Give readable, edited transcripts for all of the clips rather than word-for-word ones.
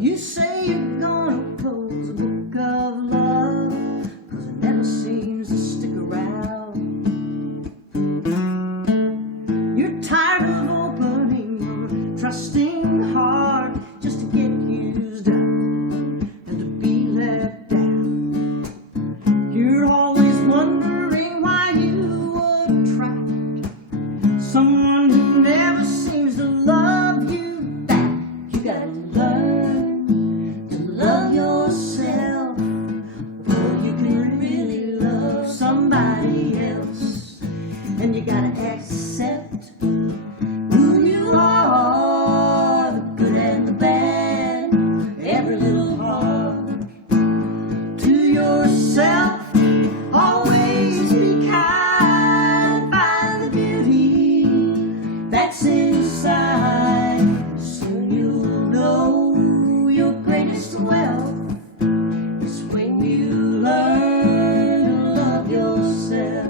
You say you're gonna close a book of love, 'cause it never seems to stick around. You're tired of opening your trusting heart just to get used up and to be let down. You're always wondering why you attract someone who never seems to love you back. You gotta learn to love yourself before you can really love somebody else. And you gotta accept who you are, the good and the bad, every little part. To yourself, always be kind, find the beauty that's inside. Soon you'll know your greatest wealth is when you learn to love yourself.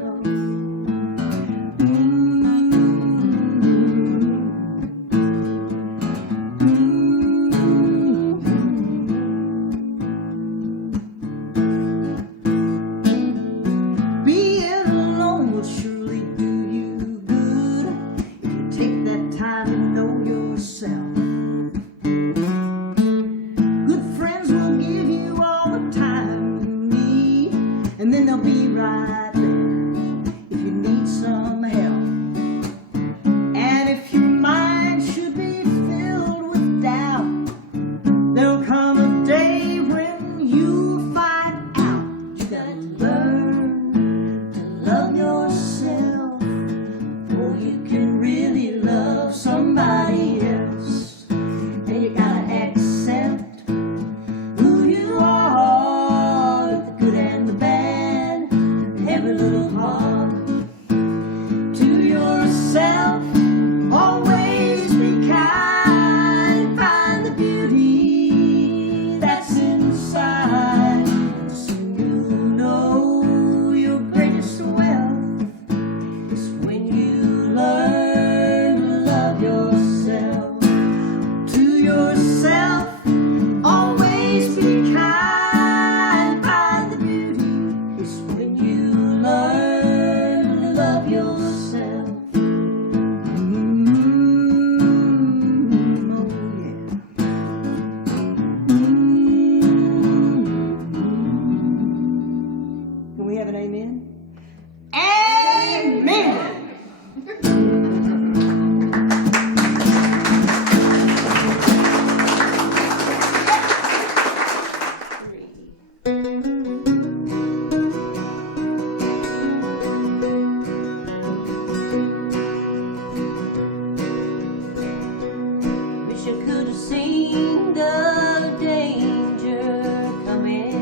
Being alone will surely do you good if you take that time to know yourself. Good friends will give you all the time you need, and then they'll be right there if you need some help. And if your mind should be filled with doubt, there'll come a day when you find out. You gotta learn to love yourself before you can really love somebody else. And you gotta accept who you are, the good and the bad, every little part. To yourself, always be kind, find the beauty that's inside. Soon you'll know your greatest wealth is when you learn to love yourself. To yourself, always be kind, find the beauty is when you learn to love yourself. Oh yeah. Can we have an amen? Amen! Wish I could have seen the danger coming.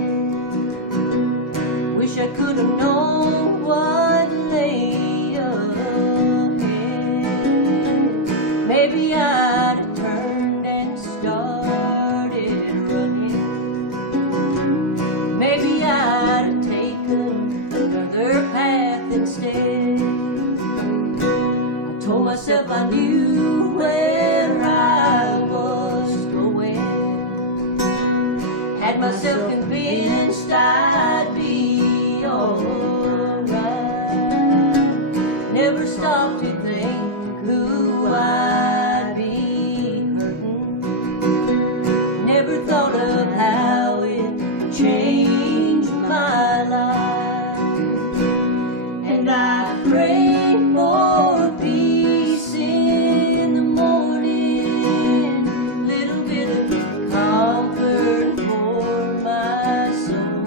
Wish I could have known what lay ahead. Maybe I'd have turned and started running. Maybe I'd have taken another path instead. I told myself I knew where I was going. Had myself convinced I'd be alright. Never stopped to think who I'd be hurting. Never thought of how it changed my life. And I prayed for peace in the morning, little bit of comfort for my soul.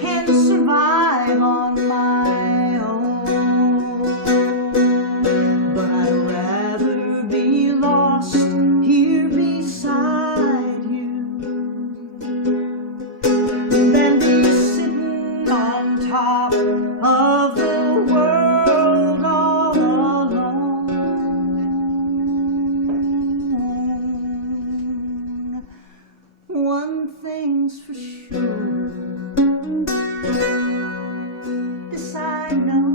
can survive on my own, but I'd rather be lost here beside you than be sitting on top of the world all alone. One thing's for sure, this I know,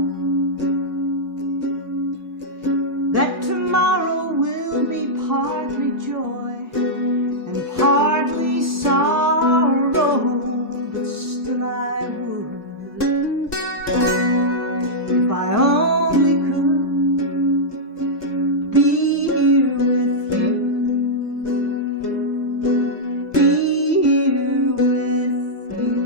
that tomorrow will be partly joy and partly sorrow, but still I would, if I only could, be here with you, be here with you.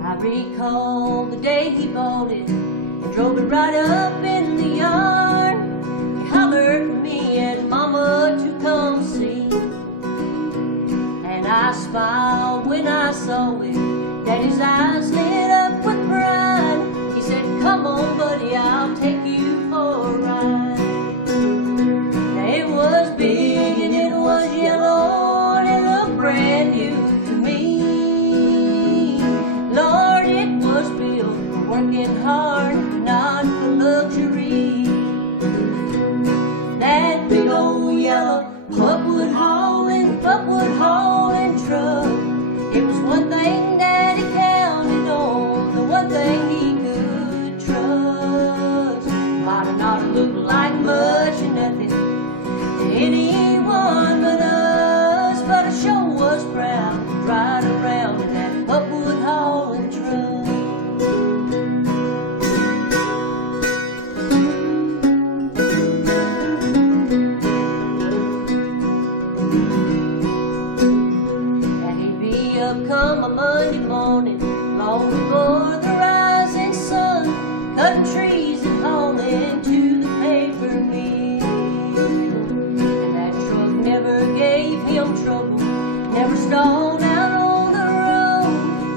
I recall the day he bought it and drove it right up in the yard. He hollered for me and Mama to come see, and I smiled when I saw it. Daddy's eyes lit up with pride. He said, "Come on, buddy, I'll take you for a ride." Now it was big and it was yellow and it looked brand new to me. Lord, it was built for working hard, not for luxury. That big old yellow pulpwood hauling truck. It was one thing that he counted on, the one thing he could trust. Might have not looked like much or nothing to anyone but us, but I sure was proud to ride around in that pulpwood hauling truck. And he'd be up come a Monday morning, long before the rising sun, cutting trees and hauling to the paper mill. And that truck never gave him trouble, never stalled out on the road,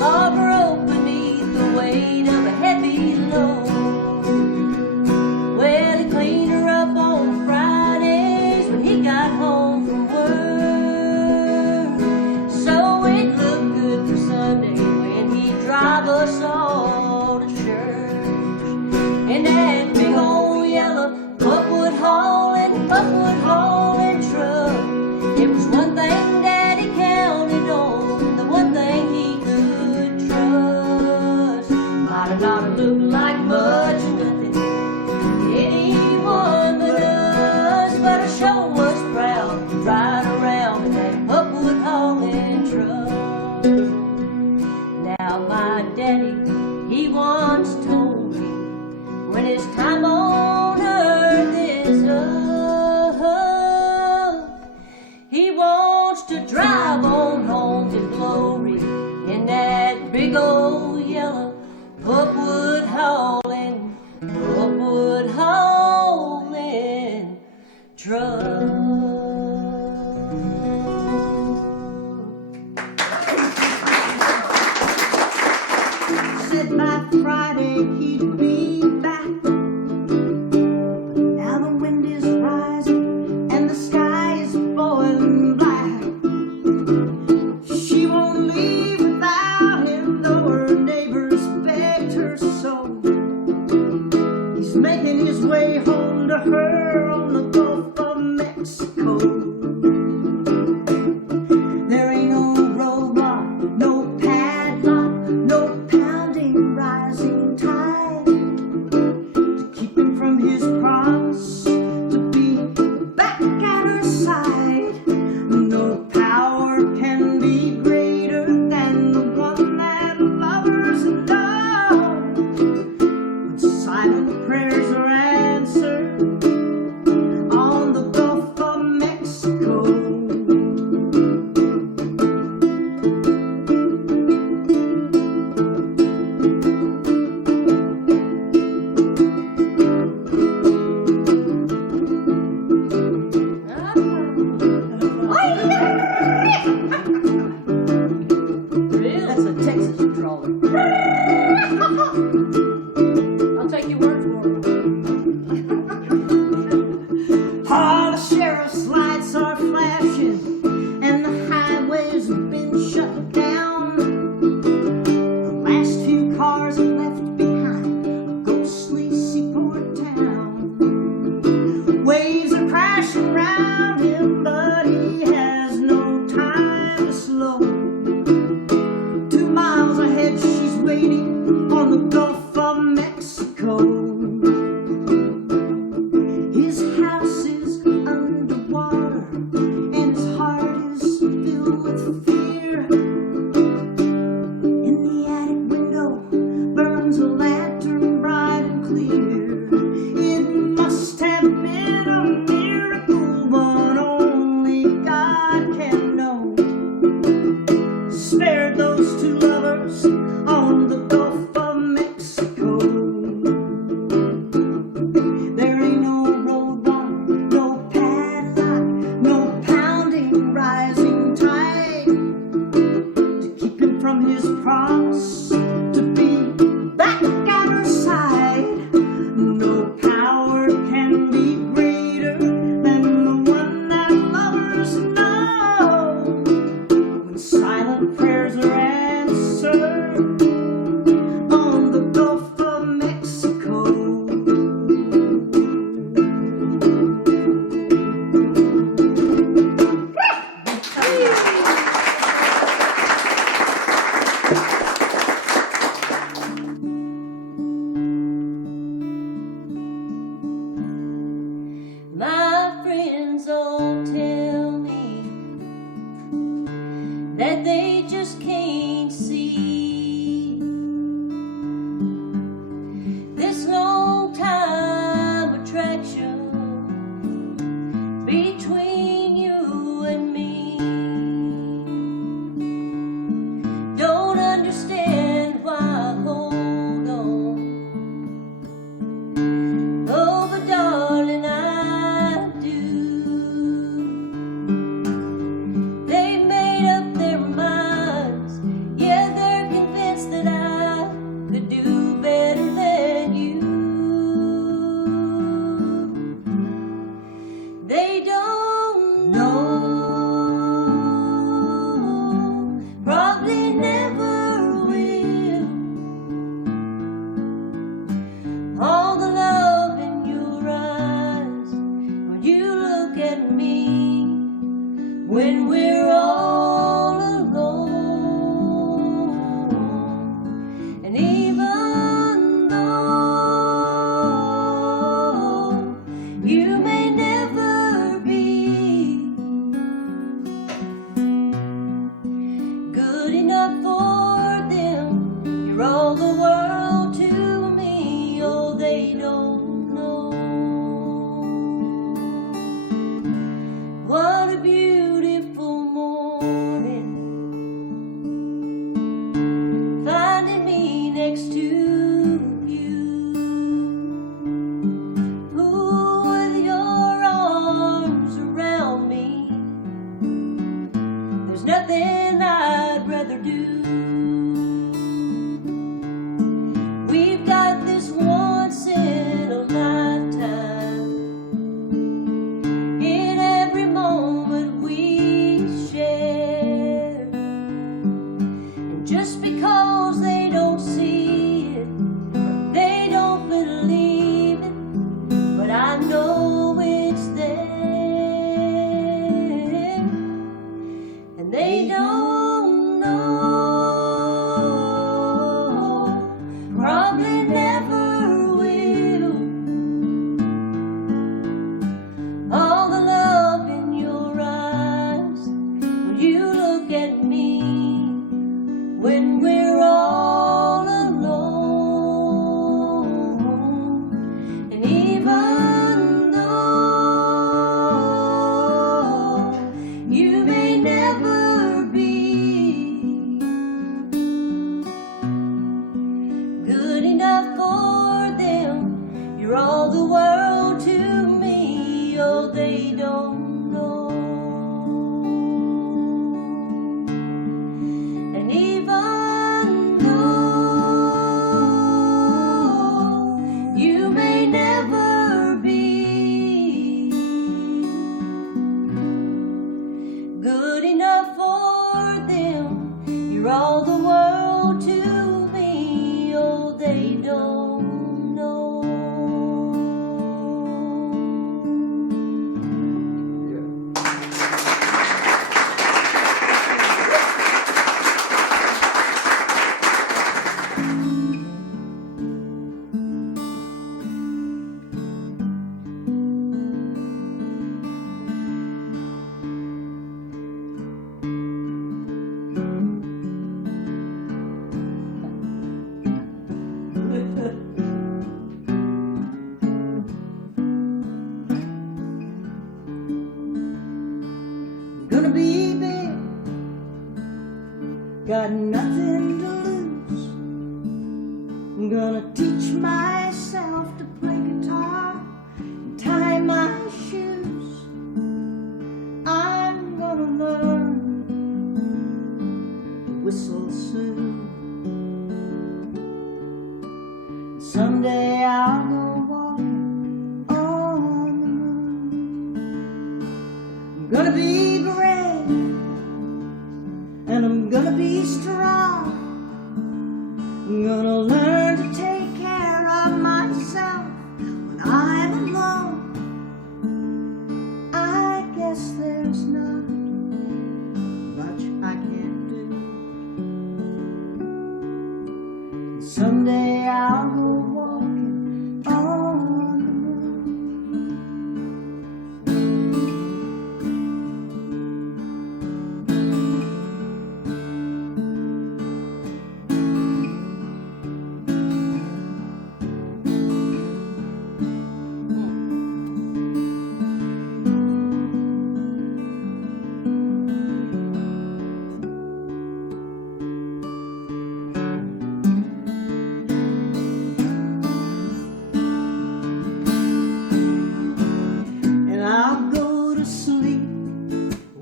or broke beneath the weight of a heavy load. Well, he cleaned her up on Fridays when he got home from work, so it looked good for Sunday when he'd drive us all to church. And that big old yellow pulpwood hauling truck, it was one thing that he counted on, the one thing he could trust. Might have not looked like much or nothing to anyone but us, but I sure was proud to ride around in that pulpwood hauling truck. Now my daddy, he once told me, when his time on earth is up, he wants to drive on home to glory in that big old yellow pulpwood hauling truck. Said by Friday he'd be back, but now the wind is rising and the sky is boiling black. She won't leave without him, though her neighbors begged her so. He's making his way home to her on the Gulf of Mexico. There ain't no roadblock, no padlock, no pounding rising tide to keep him from his promise to be back at her side. No power can be greater than the one that lovers love. When silent prayers are answered on Gulf of Mexico. His house is underwater and his heart is filled with fear. In the attic window burns a lantern bright and clear. It must have been a miracle, but only God can know. Spared those two lovers on the Gulf of Mexico. There ain't no roadblock, no padlock, no pounding rising tide to keep him from his promise to be back at her side. No power can be greater than the one that lovers know. When silent prayers are answered on the Gulf of Mexico. My friends all tell me that they just can't see this long time attraction between you and me. Don't understand why I hold on. Oh, but darling, I do. They made up their minds. Yeah, they're convinced that I could do better than you. They don't know, probably never will. All the love in your eyes when you look at me, when we're all alone. And even though got nothing to lose. I'm gonna teach myself to play guitar and tie my shoes. I'm gonna learn to whistle soon. Someday I'll go walking on the moon. I'm gonna be brave and I'm gonna be strong. I'm gonna learn to take care of myself when I'm alone. I guess there's not much I can't do. Someday I'll go walking on the moon.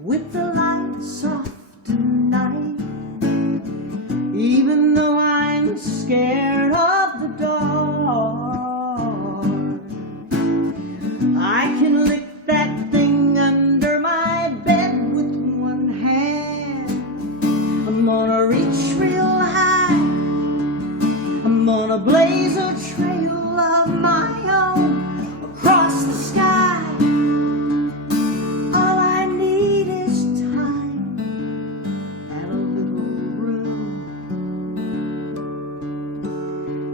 With the lights off tonight, even though I'm scared of the dark, I can lick that thing under my bed with one hand. I'm gonna reach real high, I'm gonna blaze a trail of my own across the sky.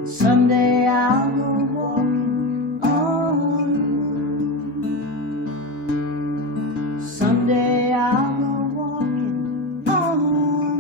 Someday I'll go walking on the moon. Someday I'll go walking on the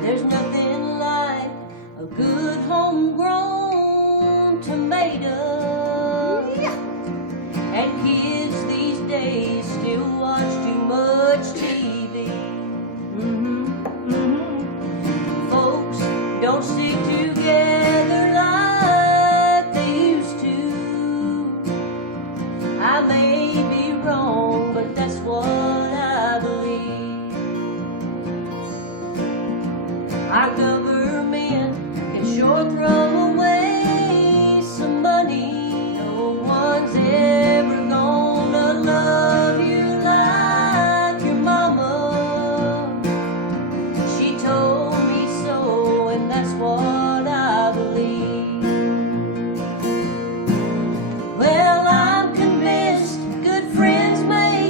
There's nothing like a good homegrown tomato. And kids these days still watch too much TV. Folks don't stick together like they used to. I may be wrong, but that's what I believe. Our government can sure throw away some money. No one's ever gonna love you like your mama. She told me so, and that's what I believe. Well, I'm convinced good friends make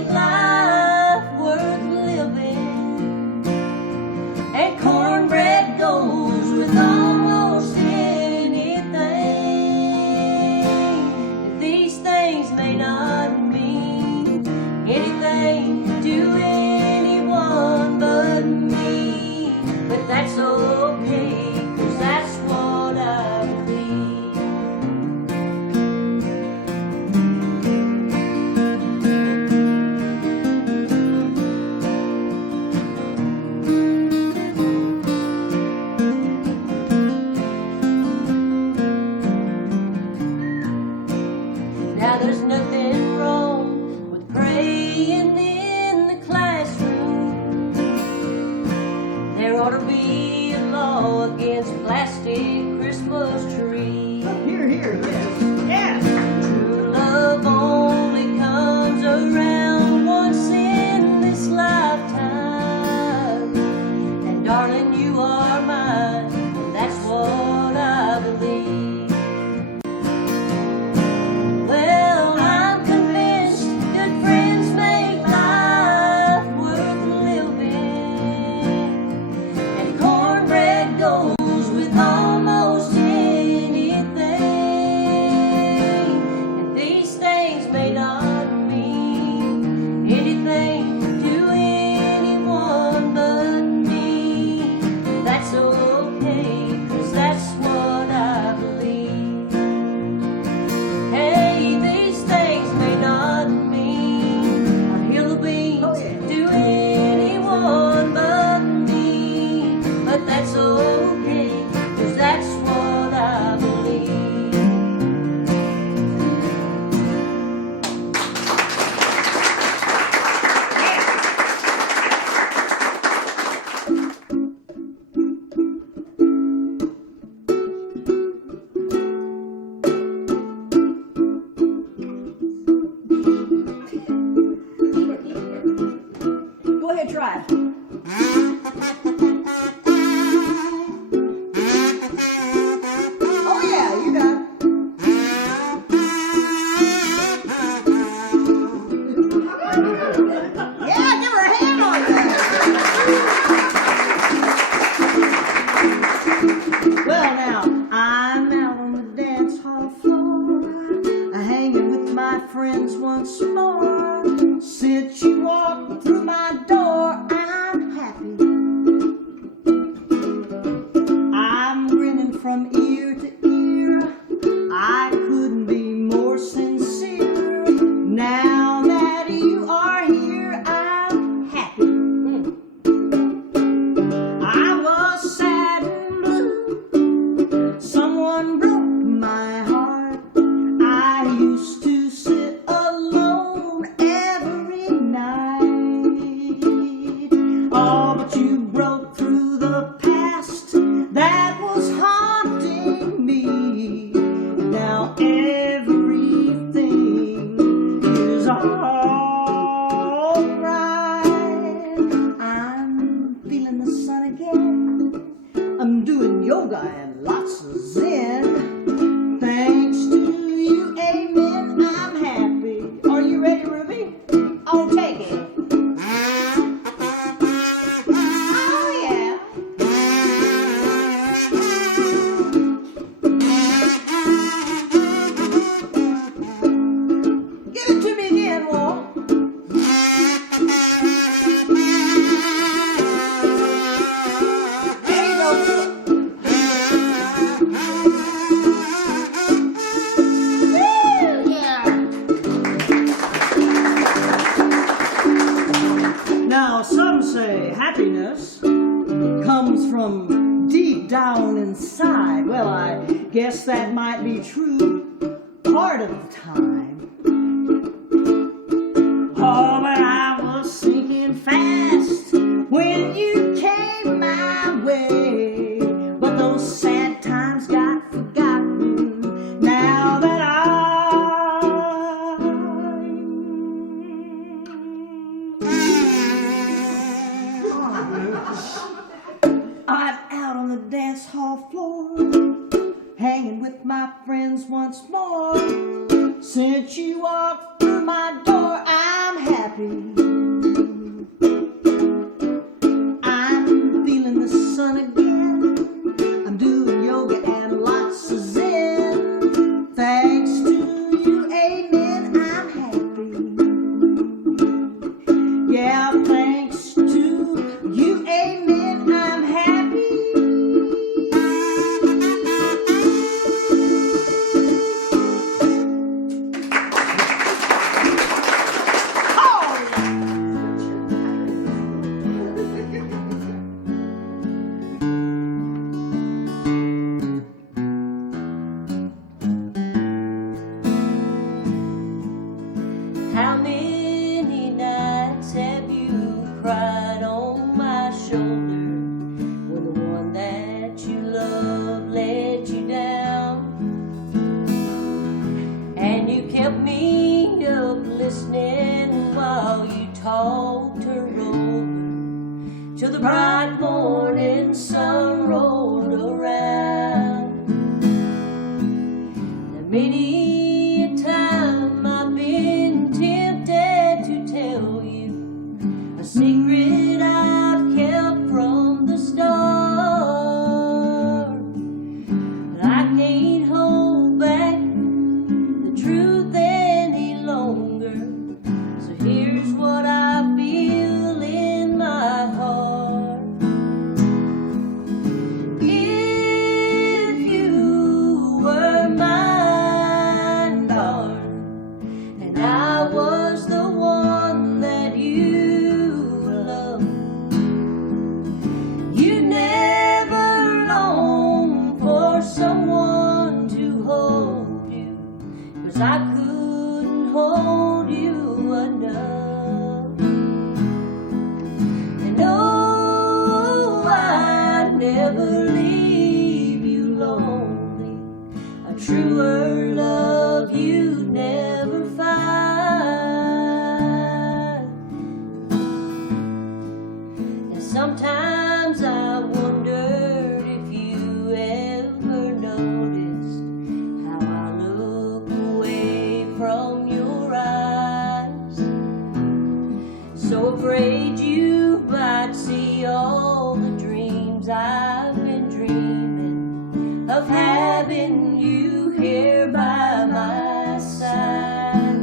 once more. Since you walked through my door, I'm happy. I'm grinning from ear to ear. I couldn't be more sincere. Now that you are here, I'm happy. I was sad and blue. Someone broke my heart. I used to sit alone every night. Oh, but you broke through the past that was haunting me. Now everything is alright. I'm feeling the sun again. I'm doing yoga and lots of zen. Thanks to you, amen, I'm happy. Are you ready, Ruby? I'll take it. Oh, yeah. Give it to me again, Walt. There you go. Woo! Yeah. Now, some say happiness comes from deep down inside. Well, I guess that might be true part of the time. Oh, but I was sinking fast when you came my way. But those sad times got forgotten now that I'm out on the dance hall floor, hanging with my friends once more. Since you walked through my door, I'm happy. I'm feeling the sun again. I'm doing yoga and lots of zen. Thanks to you, amen, I'm happy. Yeah, thanks to you, amen, I'm happy. How many nights have you cried on my shoulder when the one that you love let you down? And you kept me up listening while you talked her over till the bright morning sun rolled around. Now many a time I've been tempted to tell you a secret I've kept from the start, but I can't hold back the truth any longer. So here's what I feel in my heart. If you were mine, darling, and I was the one that you loved, you never long for someone to hold you, 'cause I couldn't hold you enough. And oh, I'd never leave you lonely. A truer love you'd never find. And sometimes I wondered if you ever noticed how I look away from your eyes, so afraid you might see all the dreams I've been dreaming of having you here by my side.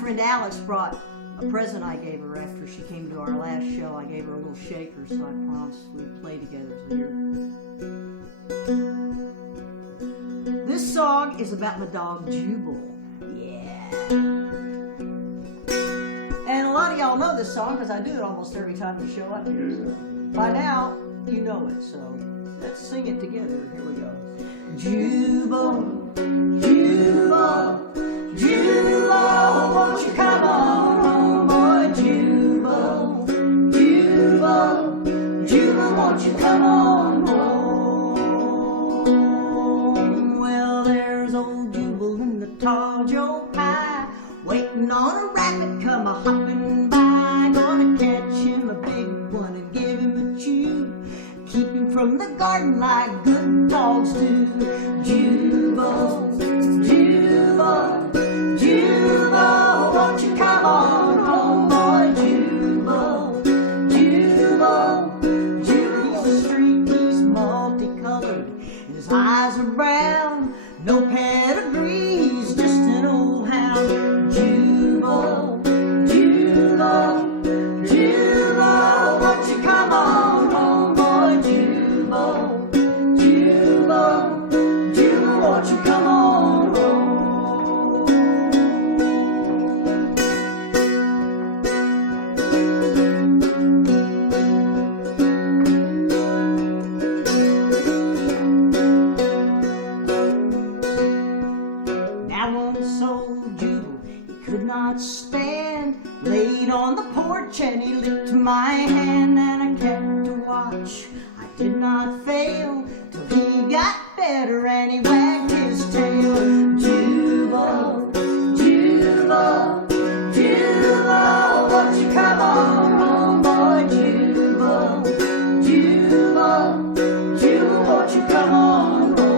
friend Alex brought a present I gave her after she came to our last show. I gave her a little shaker, so I promised we'd play together. So here. This song is about my dog Jubal. Yeah. And a lot of y'all know this song because I do it almost every time we show up here. So by now, you know it. So let's sing it together. Here we go. Jubal, Jubal, Jubal, won't you come on home, boy? Jubal, Jubal, Jubal, won't you come on home? Well, there's old Jubal in the tall Joe pie, waiting on a rabbit come a hopping by. Gonna catch him a big one and give him a chew, keep him from the garden like good dogs do. Jubal, Jubal, Jubal, won't you come on home, boy? Jubal, Jubal, Jubal. He's a street, he's multicolored, and his eyes are brown. No pedigree, he's just an old hound. Jubal, Jubal, Jubal, won't you come on home, boy? Jubal, Jubal, Jubal, won't you come on home? Now once old Jubal, he could not stand, laid on the porch and he licked my hand, and I kept to watch. I did not fail till he got better and he wagged his tail. Jubal, Jubal, Jubal, won't you come on home, boy? Jubal, Jubal, Jubal, won't you come on home?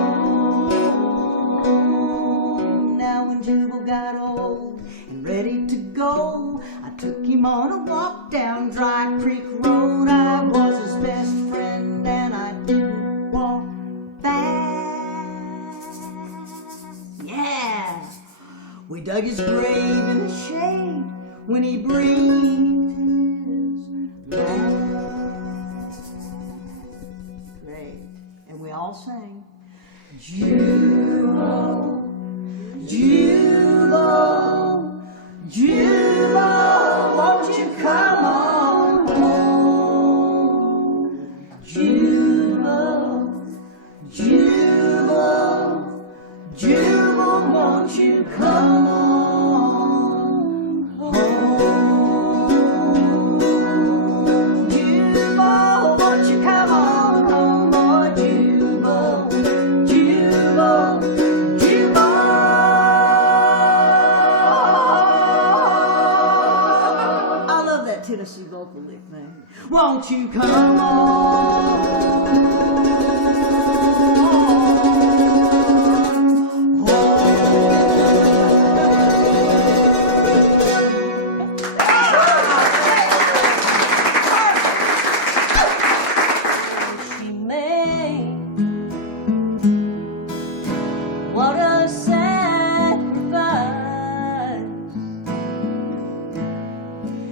Now when Jubal got old and ready to go, I took him on a walk down Dry Creek Road. I was his best friend and I didn't walk fast. Yeah! We dug his grave in the shade when he breathed his last. Great. And we all sang, Jubal, Jubal, Jubal, won't you come on home? Jubal, Jubal, Jubal, won't you come on home? Jubal, won't you come on home, boy? Jubal, Jubal, Jubal. I love that Tennessee vocal lick thing. Won't you come She made what a sacrifice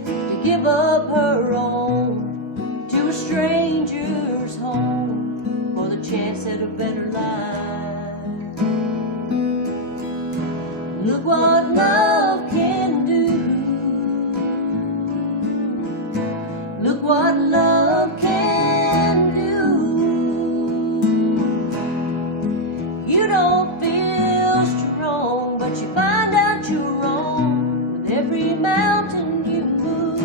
to give up her own to a stranger's home for the chance at a better life. Look what love can do. Look what love can do. You don't feel strong, but you find out you're wrong with every mountain you move.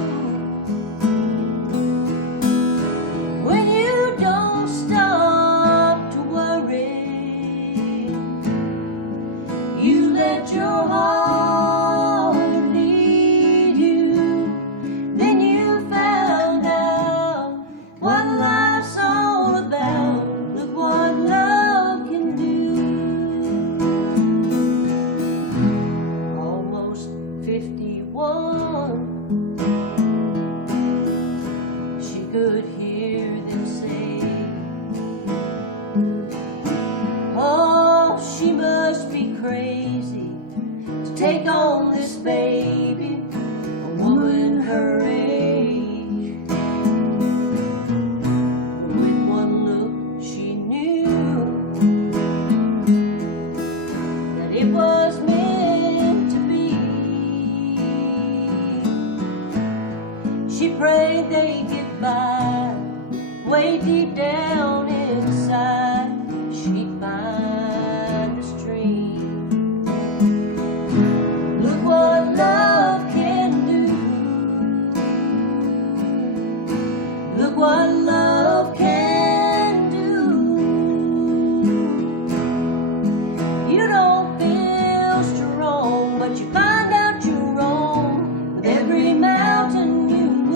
When you don't stop to worry, you let your heart lead you. Then you found out what life's all about. Look what love can do. Almost 51, she could hear them say, oh, she must be crazy to take on this baby way deep down inside, she'd find a stream. Look what love can do. Look what love can do. You don't feel strong, but you find out you're wrong with every mountain you move.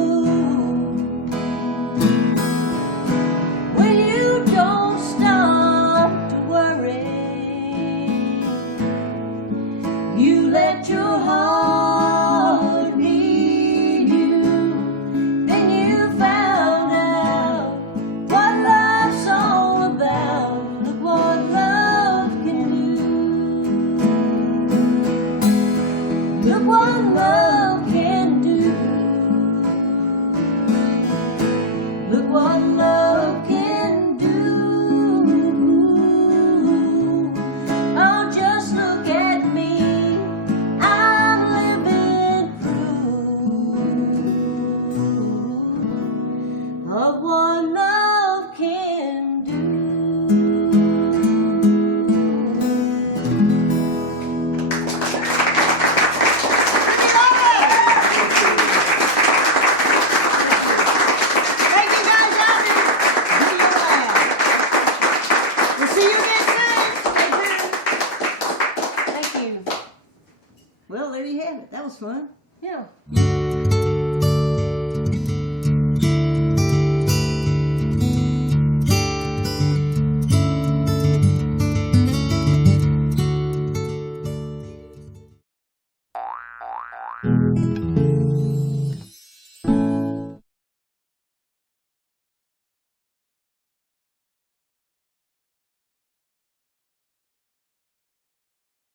When you don't stop to worry, you let your heart lead you, then you found out what love's all about. Look what love can do. Look what love can do. Look what love can do. Oh, just look at me. I'm living proof of what love can do. Thank you guys out there. We'll see you next time. Thank you. Well, there you have it. That was fun. Yeah.